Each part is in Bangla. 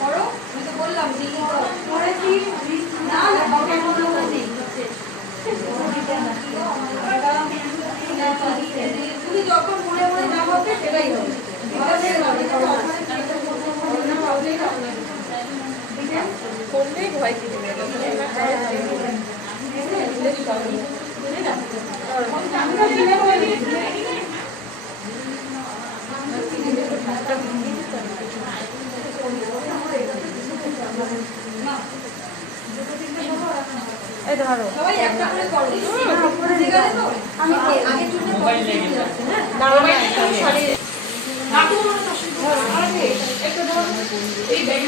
করো, আমি তো বললাম দিল্লি করেছি না তুমি যখন মনে মনে যা হবে সেটাই হবে। করলেই ভয় কি দেবে এই ধরো সবাই একটা করে করো। আমি আগে চুলে মোবাইল লেগে যাচ্ছে হ্যাঁ না মোবাইল সরি নাটু ধরো আরে একটা ধরো এই ব্যাগ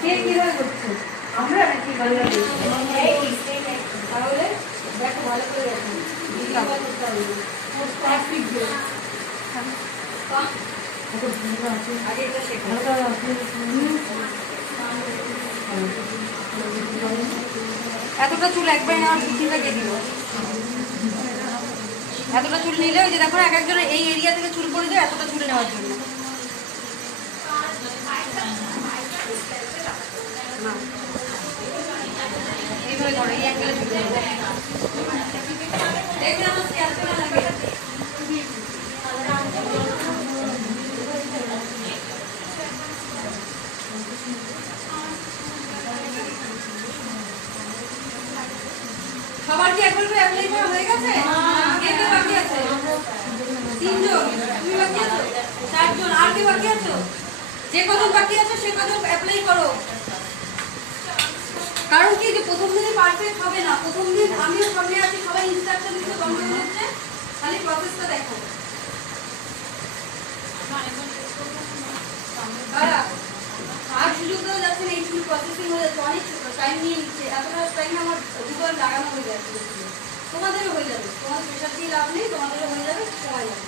কে কিভাবে করছো আমরা নাকি ভালো লাগে তাহলে দেখো ভালো করে আগে এটা শেখো এতটা চুল একবার নেওয়ার বুদ্ধিটা কে দিল এতটা চুল নিলে ওই যে দেখো এক একজনের এই এরিয়া থেকে চুল পড়ে যায় এতটা চুল নেওয়ার জন্য না এইভাবে করো এই অ্যাঙ্গেলে চুল দেখবে আমার স্ক্যাল্পে না লাগে সবার কি একবার করে অ্যাপ্লাই করা হয়ে গেছে কে কে বাকি আছে তিনজন তুমি বাকি আছো চারজন আর কে বাকি আছো যে কজন বাকি আছে সে কজন অ্যাপ্লাই করো কারণ কি যে প্রথম দিনই পারফেক্ট হবে না প্রথম দিন আমিও সামনে আছি সবাই ইনস্ট্রাকশন দিতে কমপ্লিট হচ্ছে খালি প্রসেসটা দেখো আর সুযোগ দেওয়া যাচ্ছে না এই চুল প্রসেসিং হয়ে যাচ্ছে অনেক টাইম নিয়ে নিচ্ছে এতটা টাইম আমার দুবার লাগানো হয়ে যাচ্ছে তোমাদেরও হয়ে যাবে তোমাদের প্রেশার দিয়ে লাভ নেই তোমাদেরও হয়ে যাবে সময় যাবে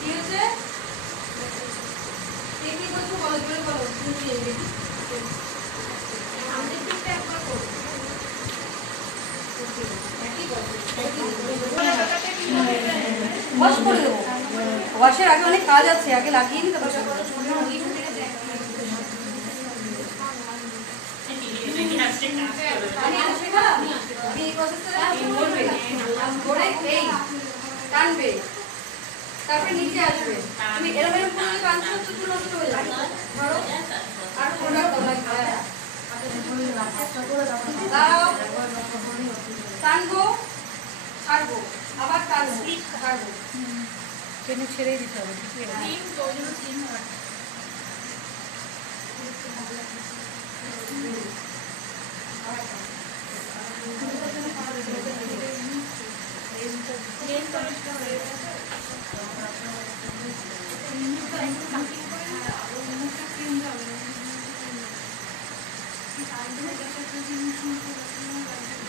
কি হচ্ছে কে কি বলছো বলো জোরে বলো আমাদের টুকটা একবার করো ওয়াশ করে দেবো ওয়াশের আগে অনেক কাজ আছে আগে লাগিয়ে নি তারপর টানবে তারপরে নিচে আসবে তুমি এরকম এরকম করে টানছো তো চুল নষ্ট হয়ে যাবে ধরো আর প্রোডাক্ট দাও টানবো ছাড়বো আবার টানবো ছাড়বো টেনে ছেড়েই দিতে হবে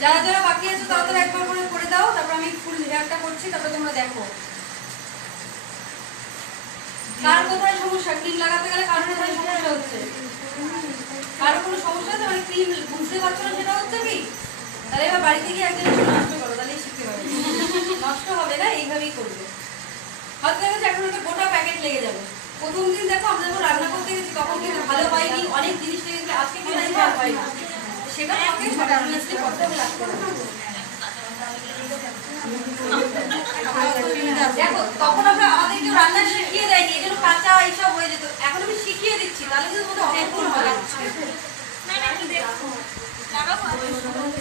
যারা যারা বাকি আছে তারা একবার করে দাও তারপর আমি ফুল হেয়ারটা করছি তারপর তোমরা দেখো কার কোথায় সমস্যা ক্রিম লাগাতে গেলে কারোর কোথায় সমস্যা হচ্ছে কারো কোনো সমস্যা আছে মানে ক্রিম বুঝতে পারছো না সেটা হচ্ছে কি তাহলে এবার বাড়িতে গিয়ে একদিন নষ্ট করো তাহলেই শিখতে পারবে নষ্ট হবে না এইভাবেই করবে হয়তো দেখো এখন একটা গোটা প্যাকেট লেগে যাবে প্রথম দিন দেখো আমরা যখন রান্না করতে গেছি তখন কিন্তু ভালো পাইনি অনেক জিনিস লেগে গেছে আজকে কিন্তু ভালো পাই না সেটা আমাকে অবভিয়াসলি করতে লাগবে দেখো তখন আমরা আমাদের কেউ রান্না শিখিয়ে দেয়নি এই জন্য কাঁচা এইসব হয়ে যেত এখন আমি শিখিয়ে দিচ্ছি তাহলে কিন্তু মধ্যে অনেক গুণ হবে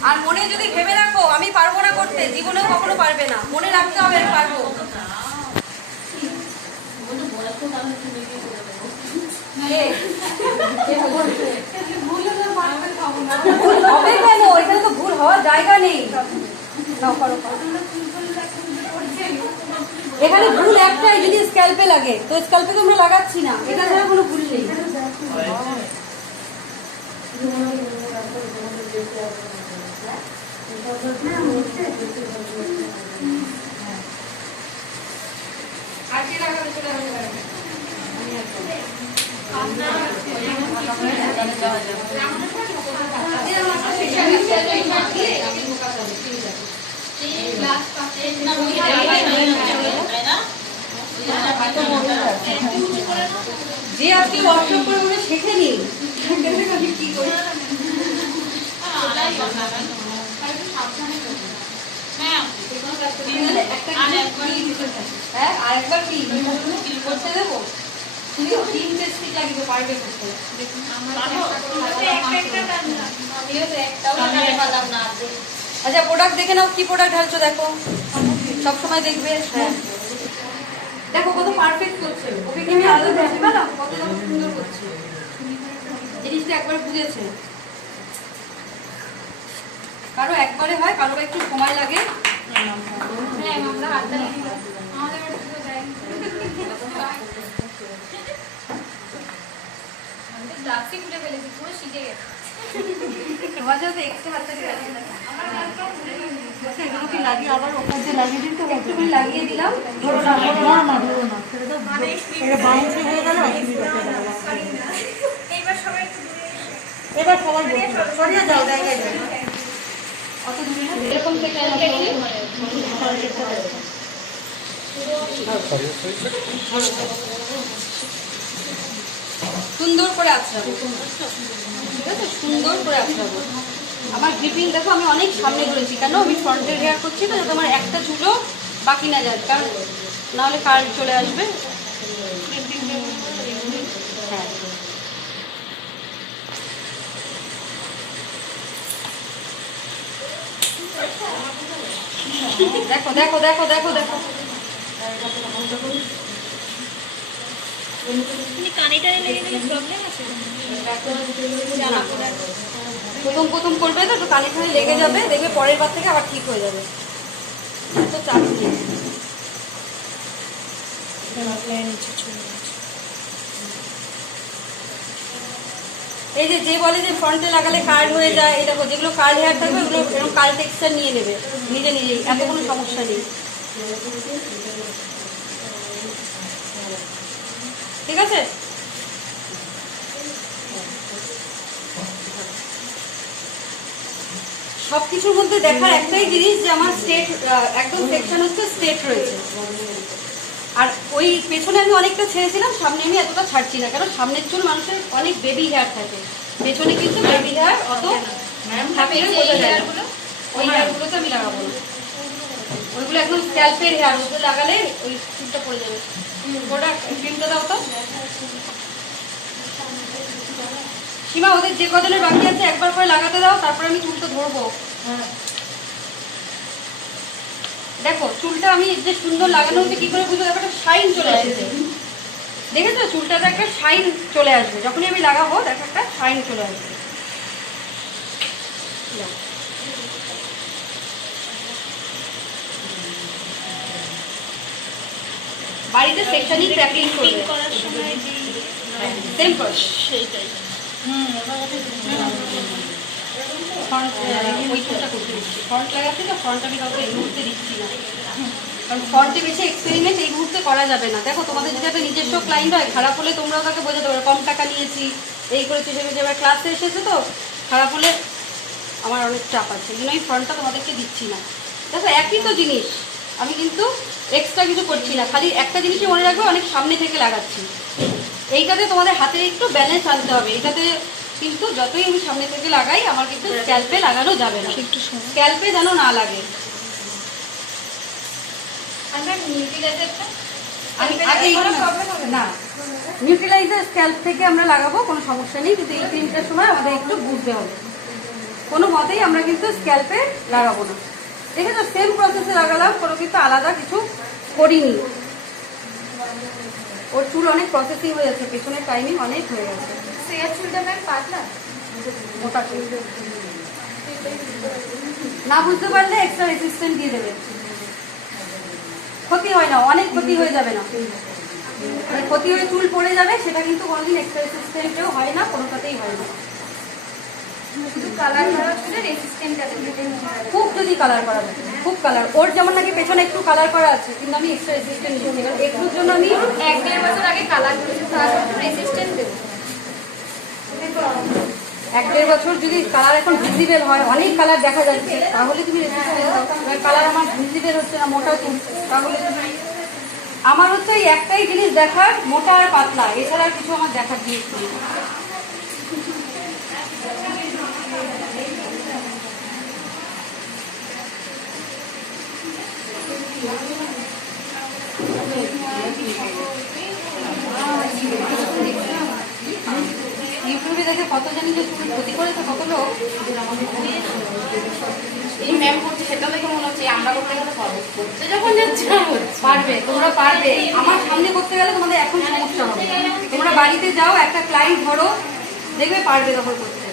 আর মনে যদি ভেবে রাখো আমি পারবো না করতে জীবনেও কখনো পারবে না মনে রাখতে হবে আমি পারবো হবে কেন এখানে তো ভুল হওয়ার জায়গা নেই এখানে ভুল একটাই যদি স্ক্যাল্পে লাগে তো স্ক্যাল্পে তো আমরা লাগাচ্ছি না এটা ছাড়া কোনো ভুল নেই আর যে আজকে ওয়ার্কশপ করে ওরা শেখে নি কি করে আরেকবার কি করতে দেবো তুমি টিম টেস্টিং লাগবে পারবে করতে আচ্ছা প্রোডাক্ট দেখে নাও কি প্রোডাক্ট ঢালছো দেখো সবসময় দেখবে হ্যাঁ দেখো কত পারফেক্ট করছে ওকে কি আমি আলাদা করছি না কত সুন্দর করছে জিনিসটা একবার বুঝেছে কারো একবারে হয় কারো একটু সময় লাগে লাগিয়ে দিলাম ধরো না এবার সবাই সরিয়ে যাও জায়গায় অত দূরে না এরকম থেকে সুন্দর করে আছড়াবো ঠিক আছে সুন্দর করে আছড়াবো আমার গ্রিপিং দেখো আমি অনেক সামনে করেছি কেন আমি ফ্রন্টের হেয়ার করছি তো যাতে আমার একটা চুলও বাকি না যায় কারণ নাহলে কার্ল চলে আসবে হ্যাঁ দেখো দেখো দেখো দেখো দেখো প্রথম করবে তো কানে কানে লেগে যাবে দেখবে পরের বার থেকে আবার ঠিক হয়ে যাবে তো চাপ নেই এই যে বলে যে ফ্রন্টে লাগালে কার্ল হয়ে যায় এই দেখো যেগুলো কার্ল হেয়ার থাকবে ওগুলো এরকম কার্ল টেক্সচার নিয়ে নেবে নিজেই এত কোনো সমস্যা নেই ঠিক আছে সবকিছুর মধ্যে দেখার একটাই জিনিস যে আমার স্টেট একদম সেকশন হচ্ছে স্টেট রয়েছে আর ওই পেছনে আমি অনেকটা ছেড়েছিলাম সামনে আমি এতটা ছাড়ছি না কারণ সামনের চুল মানুষের অনেক বেবি হেয়ার থাকে পেছনে কিন্তু বেবি হেয়ার অত ওই হেয়ারগুলোতে আমি লাগাবো না ওইগুলো একদম স্ক্যাল্পের হেয়ার ওগুলো লাগালে ওই চুলটা পড়ে যাবে ওটা ক্রিমটা দাও তো সীমা ওদের যে কজনের বাকি আছে একবার করে লাগাতে দাও তারপরে আমি চুলটা ধরবো দেখো চুলটা আমি যে সুন্দর লাগানো হচ্ছে কি করে বুঝবো একটা শাইন চলে আসছে দেখেছো চুলটাতে একটা শাইন চলে আসবে যখনই আমি লাগাবো দেখো একটা শাইন চলে আসবে বাড়িতে সেকশনিং প্র্যাকটিস করবে করার সময় যে সেম প্রসেস সেইটাই ফ্রন্ট ওই চুলটা করতে দিচ্ছি ফ্রন্ট লাগাচ্ছি তো ফ্রন্ট আমি কাউকে এই মুহূর্তে দিচ্ছি না কারণ ফ্রন্টে বেশি এক্সপেরিমেন্ট এই মুহূর্তে করা যাবে না দেখো তোমাদের যদি একটা নিজস্ব ক্লায়েন্ট হয় খারাপ হলে তোমরাও তাকে বোঝাতে পারো কম টাকা নিয়েছি এই করেছি সেগুলো এবার ক্লাসে এসেছে তো খারাপ হলে আমার অনেক চাপ আছে এই জন্য এই ফ্রন্টটা তোমাদেরকে দিচ্ছি না দেখো একই তো জিনিস আমি কিন্তু এক্সট্রা কিছু করছি না খালি একটা জিনিসই মনে রাখবে অনেক সামনে থেকে লাগাচ্ছি এইটাতে তোমাদের হাতে একটু ব্যালেন্স আনতে হবে এইটাতে কিন্তু যতই আমি সামনে থেকে লাগাই আমার কিন্তু স্ক্যাল্পে লাগানো যাবে না একটু স্ক্যাল্পে যেন না লাগে না নিউট্রিলাইজার স্ক্যাল্প থেকে আমরা লাগাবো কোনো সমস্যা নেই কিন্তু এই ক্রিমটার সময় আমাদের একটু বুঝতে হবে কোনো মতেই আমরা কিন্তু স্ক্যাল্পে লাগাবো না দেখেছো সেম প্রসেসে লাগালাম কোনো কিন্তু আলাদা কিছু করিনি ওর চুল অনেক প্রসেসিং হয়ে যাচ্ছে পেছনের টাইমিং অনেক হয়ে গেছে চুলটা ম্যাম পাতলা মোটা চুল না বুঝতে পারলে এক্সট্রা রেসিস্ট্যান্ট দিয়ে দেবে ক্ষতি হয় না অনেক ক্ষতি হয়ে যাবে না মানে ক্ষতি হয়ে চুল পড়ে যাবে সেটা কিন্তু কোনোদিন এক্সট্রা রেসিস্ট্যান্টেও হয় না কোনোটাতেই হয় না শুধু কালার করা চুলে রেসিস্ট্যান্ট খুব যদি কালার করা যায় খুব কালার, ওর যেমন নাকি পেছনে একটু কালার করা আছে, কিন্তু আমি এক্সট্রা রেসিস্ট্যান্ট নিচ্ছি, কারণ একটুর জন্য আমি 1-1.5 বছর আগে কালার করেছি, তারপর রেসিস্ট্যান্ট দেবো। 1-1.5 বছর যদি কালার এখন ভিজিবল হয়, অনেক কালার দেখা যাচ্ছে, তাহলে তুমি রেসিস্ট্যান্ট দাও। কালার আমার ভিজিবল হচ্ছে না, মোটা চুল, তাহলে তুমি, আমার হচ্ছে এই একটাই জিনিস দেখার, মোটা আর পাতলা, এছাড়া আর কিছু আমার দেখার জিনিস নেই। ইউটিউবে দেখে কত জানি যে চুল ক্ষতি করেছে কত লোক। এই ম্যাম করছে সেটা দেখে মনে হচ্ছে আমরা করতে গেলে পারবো, করতে যখন যাচ্ছে পারবে, তোমরা পারবে। আমার সামনে করতে গেলে তোমাদের এখন সমস্যা হবে। তোমরা বাড়িতে যাও, একটা ক্লায়েন্ট ধরো, দেখবে পারবে তখন করতে।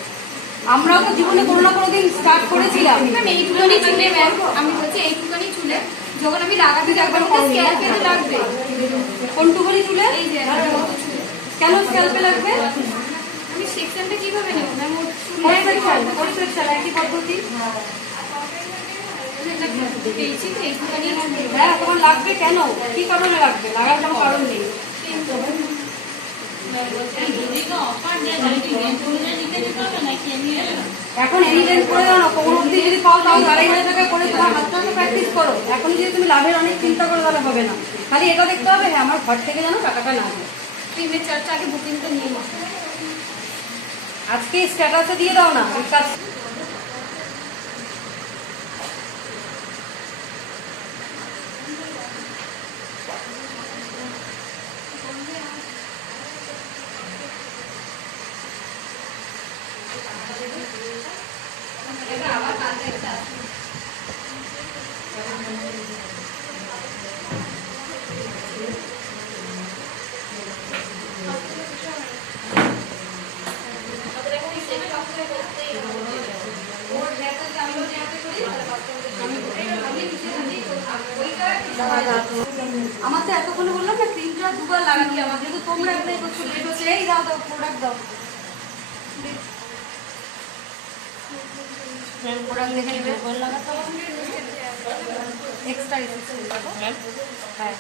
আমরাও তো জীবনে কোনো না কোনো দিন স্টার্ট করেছিলাম। ম্যাম এইটুখানি চুলে, ম্যাম আমি বলছি এইটুখানি চুলে যখন আমি লাগাতে একবার স্ক্যাল্পে লাগবে। কোনটুকুনি চুলে? এই যে চুলে কেন স্ক্যাল্পে লাগবে? আমি সেকশনটা কিভাবে নেব ম্যাম? ওর কোন সেকশন? একই পদ্ধতি। পেয়েছি তো এইটুখানি। হ্যাঁ, তোমার লাগবে কেন? কি কারণে লাগবে? লাগার কোনো কারণ নেই। এখন এনি টাইম করে দাও না, কোমর অব্দি যদি পাও তাও 2,500 টাকা করে তোমার হাতটা প্র্যাকটিস করো। এখন যদি তুমি লাভের অনেক চিন্তা করো তাহলে হবে না। খালি এটা দেখতে হবে, হ্যাঁ আমার ঘর থেকে যেন টাকাটা না যায়। ক্রিমের চার্জটা আগে বুকিংটা নিয়ে নিই। আজকে স্ট্যাটাসে দিয়ে দাও না ওই কাজ। আমার তো এতক্ষণ বললাম না ক্রিমটা দুবার লাগাচ্ছি, আমার যেহেতু তোমরা অ্যাপ্লাই করছো লেট হচ্ছে। এই দাও দাও প্রোডাক্ট দাও, প্রোডাক্ট দেখে নেবে। এক্সট্রা রেসিস্ট্যান্ট হ্যাঁ,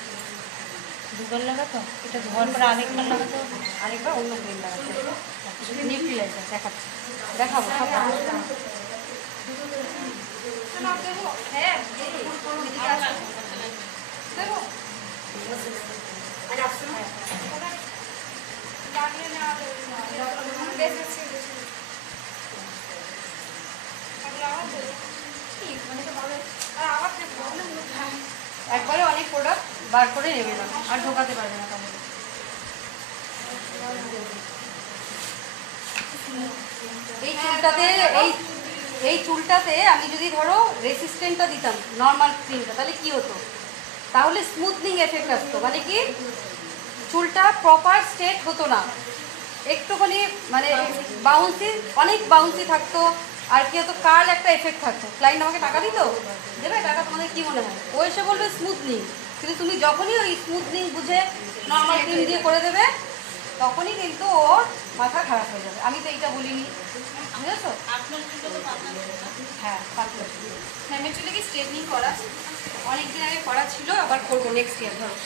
দুবার লাগাতো, এটা ধোয়ার পরে আরেকবার লাগাতো, আরেকবার অন্য ক্রিম লাগাতে নিউট্রিলাইজার দেখাচ্ছি, দেখাবো সব। হ্যাঁ একবারে অনেক প্রোডাক্ট বার করে নেবে না, আর ঢোকাতে পারবে না তাহলে। এই চুলটাতে এই চুলটাতে আমি যদি ধরো রেসিস্ট্যান্টটা দিতাম, নর্মাল ক্রিমটা, তাহলে কি হতো? তাহলে স্মুথনিং এফেক্ট আসতো, মানে কি চুলটা প্রপার স্ট্রেট হতো না, একটুখানি মানে বাউন্সি, অনেক বাউন্সি থাকতো, আর কি হতো কার্ল একটা এফেক্ট থাকতো। ক্লায়েন্ট আমাকে টাকা দিত, দেবে টাকা, তোমাদের কি মনে হয়? ও এসে বলবে স্মুথনিং, কিন্তু তুমি যখনই ওই স্মুথনিং বুঝে নর্মাল ক্রিম দিয়ে করে দেবে, তখনই কিন্তু ওর মাথা খারাপ হয়ে যাবে। আমি তো এইটা বলিনি, বুঝেছো? হ্যাঁ পাতলা চুল। ম্যামের চুলে কি স্ট্রেটনিং করা? অনেকদিন আগে করা ছিল, আবার করবো নেক্সট ইয়ার, ধরো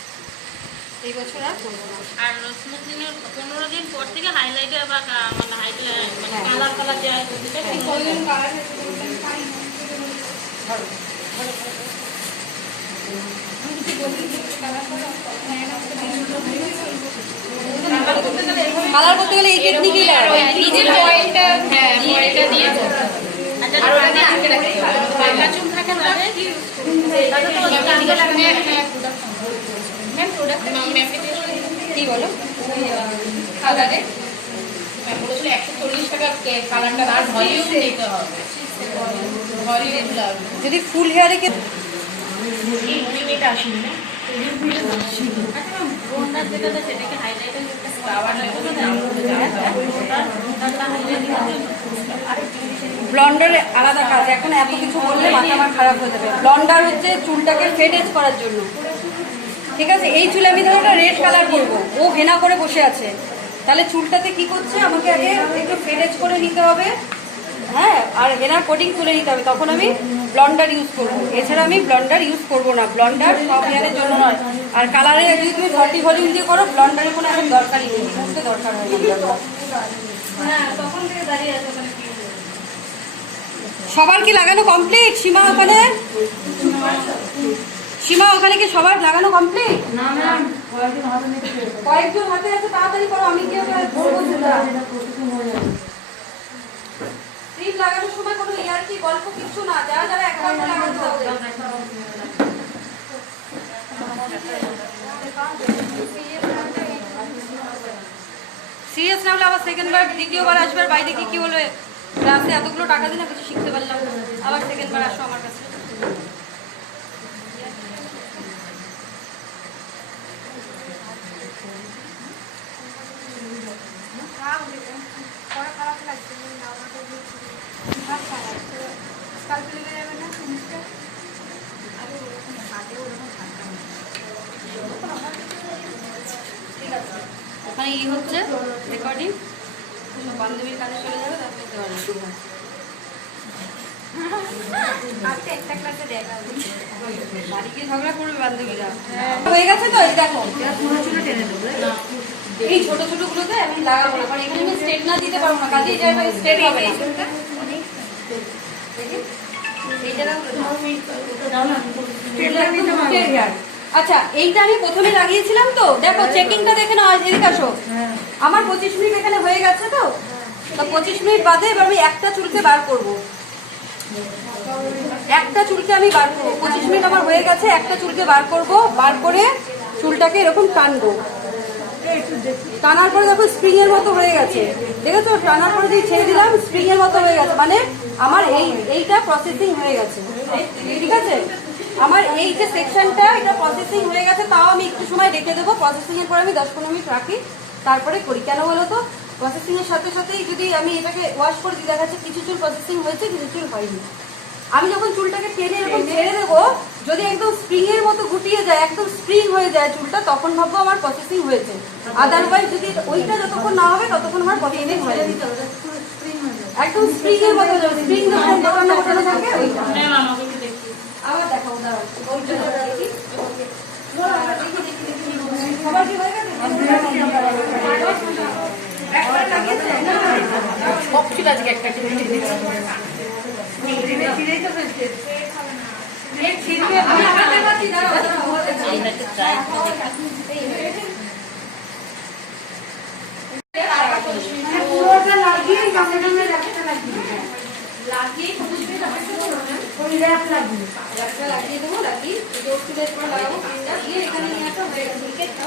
এই বছর আর করবো না। আর স্মুথনিং এর 15 দিন পর থেকে হাইলাইটার বা মানে হাইলাইট মানে কালার কালার যায়, ওটা ঠিক হয়ে যাবে। কালার ধরো কালার করতে গেলে এই টেকনিকই লাগে। নিজের অয়েলটা, হ্যাঁ অয়েলটা দিয়ে আর ওটা দিয়ে আটকে রাখতে হবে। পাতলা চুল থাকে না তাহলে তো কালকে লাগবে। ম্যাম প্রোডাক্ট ম্যামকে কি বলো? কালারে ম্যাম বলেছিল 140 টাকা কালারটা, আর ভলিউম দিতে হবে, ভলিউম লাগবে। যদি ফুল হেয়ারে কে এই মুভিটা আসেনি না, আচ্ছা ম্যাম ব্রোন্ডার যেটাতে সেটাকে হাইলাইটার একটা ফ্লাওয়ার লাগবে না, ব্রোন্ডারটা হাইলাইট ব্লন্ডার আলাদা কাজ। এখন এত কিছু বললে মাথা আমার খারাপ হয়ে যাবে। ব্লন্ডার হচ্ছে চুলটাকে ফেডেজ করার জন্য, ঠিক আছে? এই চুলে আমি ধরো একটা রেড কালার করবো, ও হেনা করে বসে আছে, তাহলে চুলটাতে কি করছে, আমাকে আগে একটু ফেডেজ করে নিতে হবে, হ্যাঁ, আর হেনার কোটিং তুলে নিতে হবে, তখন আমি ব্লন্ডার ইউজ করবো, এছাড়া আমি ব্লন্ডার ইউজ করবো না। ব্লন্ডার সব হেয়ারের জন্য নয়। আর কালারে যদি তুমি 30 ভলিউম দিয়ে করো, ব্লন্ডারের কোনো এখন দরকারই নেই, মুহূর্তে দরকার হয় না। হ্যাঁ, তখন থেকে দাঁড়িয়ে আছে ওখানে। সবার কি লাগানো কমপ্লিট? সীমা ওখানে, সীমা ওখানে কি সবার লাগানো কমপ্লিট? না ম্যাম, কয়েকজন হাতে আছে, তাড়াতাড়ি করো, আমি কি বলবো? ক্রিম লাগানোর সময় কোনো ইয়ার কি গল্প কিছু না, যারা যারা একবার লাগাতে হবে। সিরিয়াস না হলে আবার সেকেন্ডবার দ্বিতীয়বার আসবার, বাইরে কি বলবে, রাস্তায় এতগুলো টাকা দিলে কিছু শিখতে পারলাম না, আবার সেকেন্ডবার আসো আমার কাছে। ওখানে ই হচ্ছে রেকর্ডিং, বান্ধবীর কাছে চলে যাবে, তারপর দিতে পারবে। একটা ক্লাসে দেখা বাড়ি গিয়ে ঝগড়া করবে বান্ধবীরা। হয়ে গেছে তো, এই দেখো এই ছোট ছোট গুলোতে আমি লাগাবো না, কারণ এখানে আমি স্ট্রেট না দিতে পারবো না, কাজে এই জায়গায় স্ট্রেট হবে না। আচ্ছা, এইটা আমি প্রথমে লাগিয়েছিলাম তো, দেখো চেকিংটা দেখে নাও, এদিকে আসো। আমার 25 মিনিট এখানে হয়ে গেছে তো, 25 মিনিট বাদে এবার আমি একটা চুলকে বার করবো, একটা চুলকে আমি বার করবো। 25 মিনিট আমার হয়ে গেছে, একটা চুলকে বার করবো, বার করে চুলটাকে এরকম টানবো। টানার পরে দেখো স্প্রিং এর মতো হয়ে গেছে, দেখেছো? টানার পরে দিয়ে ছেড়ে দিলাম, স্প্রিং এর মতো হয়ে গেছে, মানে আমার এইটা প্রসেসিং হয়ে গেছে। ঠিক আছে, আমার এই যে সেকশনটা এটা প্রসেসিং হয়ে গেছে, তাও আমি একটু সময় রেখে দেবো। প্রসেসিং এর পরে আমি 10-15 মিনিট রাখি, তারপরে করি। কেন বলো তো, প্রসেসিং এর সাথে সাথেই যদি আমি এটাকে ওয়াশ করে দিই, দেখা যাচ্ছে কিছু চুল প্রসেসিং হয়েছে, কিছু চুল হয়নি। আমি যখন চুলটাকে টেনে এরকম ছেড়ে দেবো, যদি একদম স্প্রিং এর মতো গুটিয়ে যায়, একদম স্প্রিং হয়ে যায় চুলটা, তখন ভাববো আমার প্রসেসিং হয়েছে। আদারওয়াইজ যদি ওইটা যতক্ষণ না হবে ততক্ষণ আমার প্রসেসিং হয়ে যাবে। একদম স্প্রিং এর মতো হয়ে যাবে, স্প্রিং যখন দোকানে ওখানে থাকে ওইটা। আবার দেখাবো, দাঁড়াও সবার কি হয়ে গেছে? একবার লাগিয়েছে সব চুল আজকে একটা লাগিয়ে দেবো, লাগিয়ে চুলের পর লাগাবো, এখানে নিয়ে একটা হয়ে গেছে।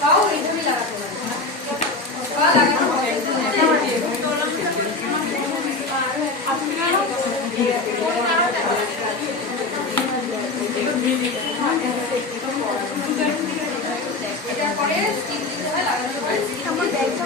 তাও এইভাবে লাগাতে পারে, লাগানো হবে। এটার পরে স্টিম দিতে হয়, লাগানোর পরে আমার ব্যাগটা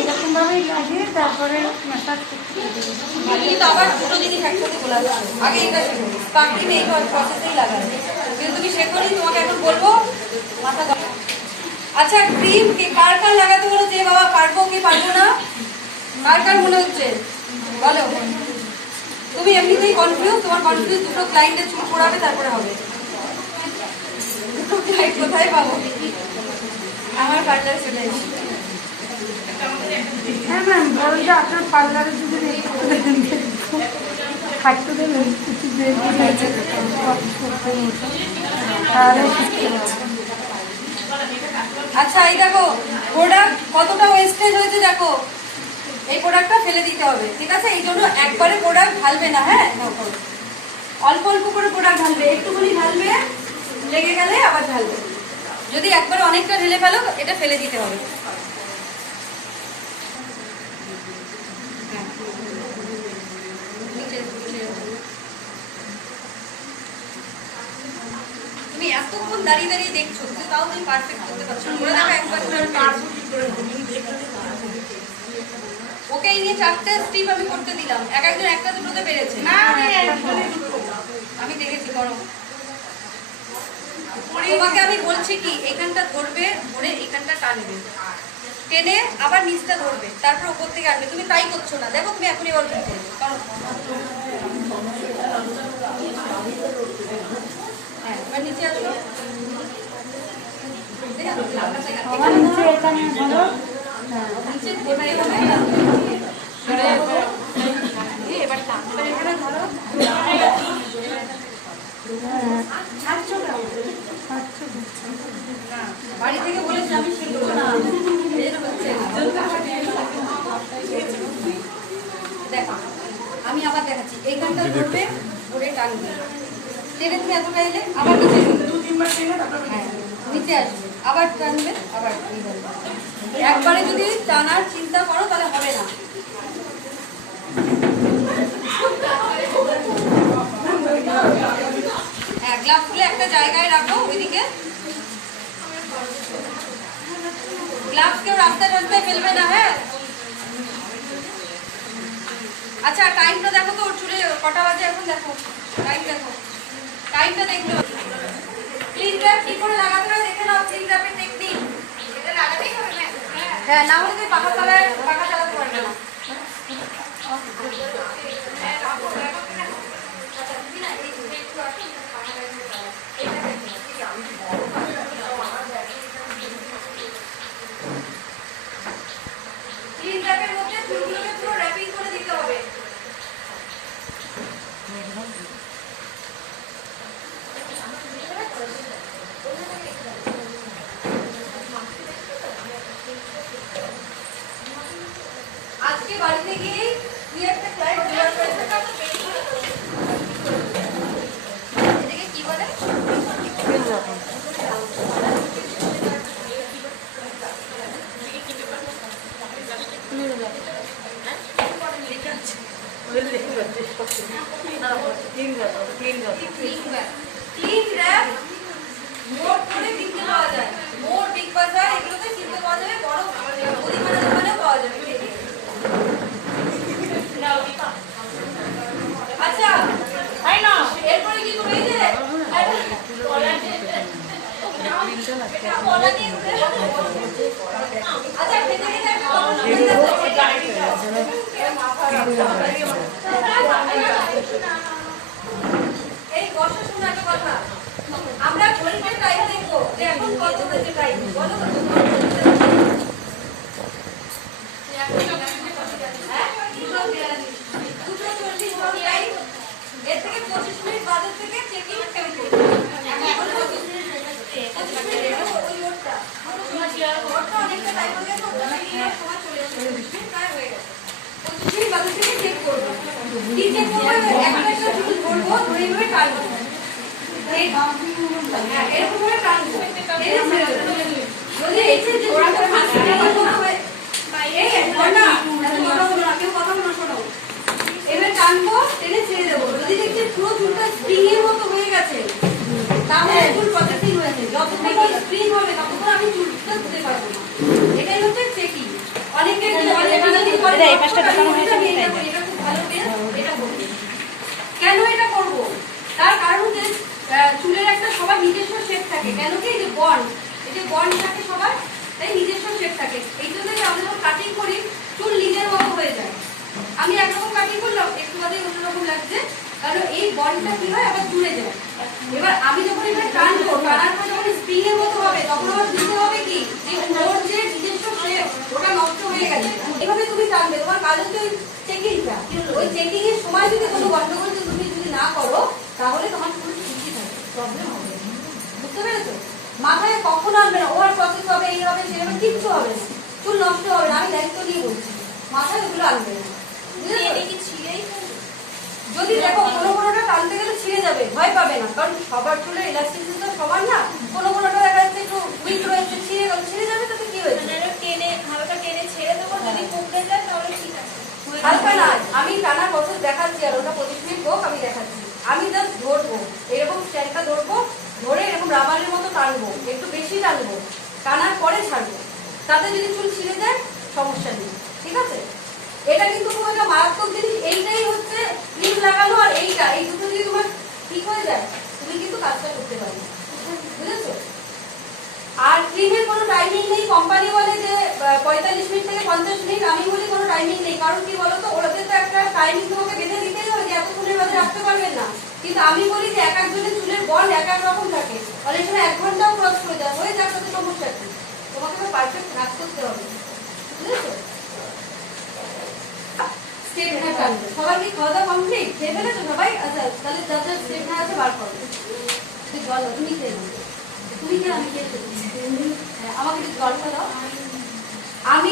এরকম ভাবেই লাগিয়ে তারপরে ম্যাসাজ করতে হবে। কিন্তু আবার দুটো জিনিস একসাথে বলা যাচ্ছে, আগে এটা শেখো, পাকড়ি এই প্রসেসেই লাগাবে, কিন্তু তুমি শেখোনি, তোমাকে এখন বলবো মাথা। আচ্ছা, ক্রিম কি কার কার লাগাতে বলো, যে বাবা পারবো কি পারবো না, কার কার মনে হচ্ছে বলো? তুমি এমনিতেই কনফিউজ, তোমার কনফিউজ, দুটো ক্লায়েন্টের চুল পড়াবে, তারপরে হবে। দুটো ক্লায়েন্ট কোথায় পাবো? আমার পার্লারে চলে এসেছি। হ্যাঁ ম্যাম, বলুন যে আপনার পার্লারে যদি থাকতে দেবেন কিছু তাহলে আচ্ছা এই দেখো প্রোডাক্ট কতটা ওয়েস্টেজ হয়েছে দেখো, এই প্রোডাক্টটা ফেলে দিতে হবে, ঠিক আছে? এই জন্য একবারে প্রোডাক্ট ঢালবে না, হ্যাঁ অল্প অল্প করে প্রোডাক্ট ঢালবে, একটুখানি ঢালবে, লেগে গেলে আবার ঢালবে। যদি একবারে অনেকটা ঢেলে ফেলো এটা ফেলে দিতে হবে। তুমি এতক্ষণ দাঁড়িয়ে দাঁড়িয়ে দেখছো কিন্তু তাও তুমি পারফেক্ট করতে পারছো না। করে দেখো একবার ওকে এই নিয়ে 4টে স্টিপ আমি করতে দিলাম, এক একজন একটা দুটোতে পেরেছে। আমি দেখেছি করো। তোমাকে আমি বলছি কি এখানটা ধরবে, ধরে এখানটা টানবে, টেনে আবার নিচটা ধরবে, তারপর উপর থেকে আনবে। তুমি তাই করছো না, দেখো তুমি এখনই অল্প করবে। করো। হ্যাঁ এবার নিচে আসো। আবার নিচে এখানে ধরো। নিচে এবার এবার এখানে ধরো। বাড়ি থেকে বলেছি আমি শিখবো না, দেখো আমি আবার দেখাচ্ছি। এইখানটা ধরবে, ধরে টানবে, টেনে তুমি এতটা এলে আবার নিচে হ্যাঁ নিচে আসবে, আবার টানবে, আবার একবারে যদি টানার চিন্তা করো তাহলে হবে না। হ্যাঁ গ্লাভ খুলে একটা জায়গায় রাখো ওইদিকে। গ্লাভস কেউ রাস্তায় রাস্তায় ফেলবে না, হ্যাঁ? আচ্ছা টাইমটা দেখো তো, ওর চুলে কটা বাজে এখন, দেখো টাইম, দেখো টাইমটা দেখতে হবে। ক্লিন ট্র্যাপ কি করে লাগাতে হয় দেখে নাও, ক্লিন ট্র্যাপের টেকনিক। এটা লাগাতেই হবে না? হ্যাঁ, না হলে তুমি পাখা চালাতে পারবে না। ক্লিন ট্র্যাপের মধ্যে চুলগুলোকে পুরো র্যাপিং করে দিতে হবে। আজকে বাড়িতে গিয়ে তুই একটা ক্লায়েন্ট জোগাড় করে এটাকে কি বলে? ক্লিন র‍্যাপ মোট করে কিনতে পাওয়া যায়, মোট বিগ বাজার এগুলোতে কিনতে পাওয়া যাবে, বড় মুদিখানা দোকানেও পাওয়া যাবে। আচ্ছা তাই না, এরপরে কি করবে? এই যে আচ্ছা খেতে খেতে এই বর্ষা শোনা একটা কথা, আমরা ঘড়িতে টাইম দেখবো যে এখন কত হয়েছে টাইম, বলো কত? এর থেকে 25 মিনিট বাজার থেকে চেকিং করবো। অনেকটা টাইম হয়ে গেছে, সময় চলে আসবে, 25 মিনিট প্রায় হয়ে গেছে। 25 মিনিট বাজার থেকে চেক করবো, কি চেক করবো? একটা চুল ধরবো, ধরে এইভাবে টানবো, এরকম ভাবে টানবো, যদি এসে যে ওরা করে হাসি এবার টানবো, টেনে ছেড়ে দেবো। যদি দেখছি পুরো চুলটা স্প্রিং এর মতো হয়ে গেছে তাহলে চুল প্রসেসিং হয়েছে। যতক্ষণ স্প্রিং হবে ততক্ষণ আমি চুলটা ধুতে পারবো না। এটাই হচ্ছে চেকিং। অনেকে কেন এটা করবো? তার কারণ হচ্ছে চুলের একটা সবার নিজস্ব শেপ থাকে। কেন কি এই যে বন্ড, এই যে বন্ড থাকে সবার, তাই নিজস্ব শেপ থাকে। এই জন্য আমরা যখন কাটিং করি চুল লিনের মতো হয়ে যায়। আমি একরকম কাটিং করলাম, একটু বাদে অন্যরকম লাগছে, কারণ এই বন্ডটা কি হয় আবার জুড়ে যায়। এবার আমি যখন এবার টানবো, টানার পর যখন স্প্রিং এর মতো হবে তখন আমার বুঝতে হবে কি যে ওর যে নিজস্ব শেপ ওটা নষ্ট হয়ে গেছে। এভাবে তুমি টানবে, তোমার কাজ হচ্ছে ওই চেকিংটা। ওই চেকিং এর সময় যদি কোনো গন্ডগোল তুমি যদি না করো তাহলে তোমার চুল ঠিকই থাকে, প্রবলেম হবে। বুঝতে পেরেছো? মাথায় কখনো আনবে না ওর প্রসেস হবে এই হবে নষ্ট হবে না, আমি দায়িত্ব নিয়ে বলছি, মাথায় ওগুলো আনবে না, বুঝেছো? কি ছিঁড়েই যদি দেখো কোনোটা টানতে গেলে ছিঁড়ে যাবে, ভয় পাবে না, কারণ সবার চুলের ইলাস্টিসিটি তো সমান না, কোনোটা দেখা যাচ্ছে একটু উইক রয়েছে, ছিঁড়ে যাবে, তাতে কি হয়েছে? টেনে হালকা টেনে ছেড়ে দেবো, যদি কমতে যায় তাহলে ঠিক আছে। হালকা না, আমি টানা প্রসেস দেখাচ্ছি, আর ওটা 25 মিনিট হোক, আমি দেখাচ্ছি। আমি জাস্ট ধরবো, এরকম স্ট্যান্ডটা ধরবো, ধরে এরকম রাবারের মতো টানবো, একটু বেশি টানবো, টানার পরে ছাড়বো, তাতে যদি চুল ছিঁড়ে যায় সমস্যা নেই, ঠিক আছে? এটা কিন্তু খুব একটা মারাত্মক জিনিস, এইটাই হচ্ছে ক্রিম লাগানো, আর এইটা, এই দুটো যদি তোমার ঠিক হয়ে যায় তুমি কিন্তু কাজটা করতে পারবে, বুঝেছো? আর ক্রিমের কোনো টাইমিং নেই, কোম্পানি বলে যে 45 মিনিট থেকে 50 মিনিট, আমি বলি কোনো টাইমিং নেই, কারণ কি বলতো, ওদের তো একটা টাইমিং তোমাকে বেঁধে দিতেই হবে যে এতক্ষণের মধ্যে রাখতে পারবেন না, কিন্তু আমি বলি যে এক একজনের চুলের বল এক এক রকম থাকে, অনেক সময় 1 ঘন্টাও ক্রস করে যায়, হয়ে যাক, তাতে সমস্যা কি? তোমাকে তো পারফেক্ট কাজ করতে হবে, বুঝেছো? স্টেপনার টানবে, সবার কি খাওয়া দাওয়া কমপ্লিট? খেয়ে ফেলেছো সবাই? আচ্ছা, তাহলে যাদের স্টেপনার আছে বার করো, জল দাও, তুমি খেয়ে নাও, তুমি খেয়ে, আমি খেয়ে ফেলছি। হ্যাঁ, আমাকে একটু জলটা দাও। আমি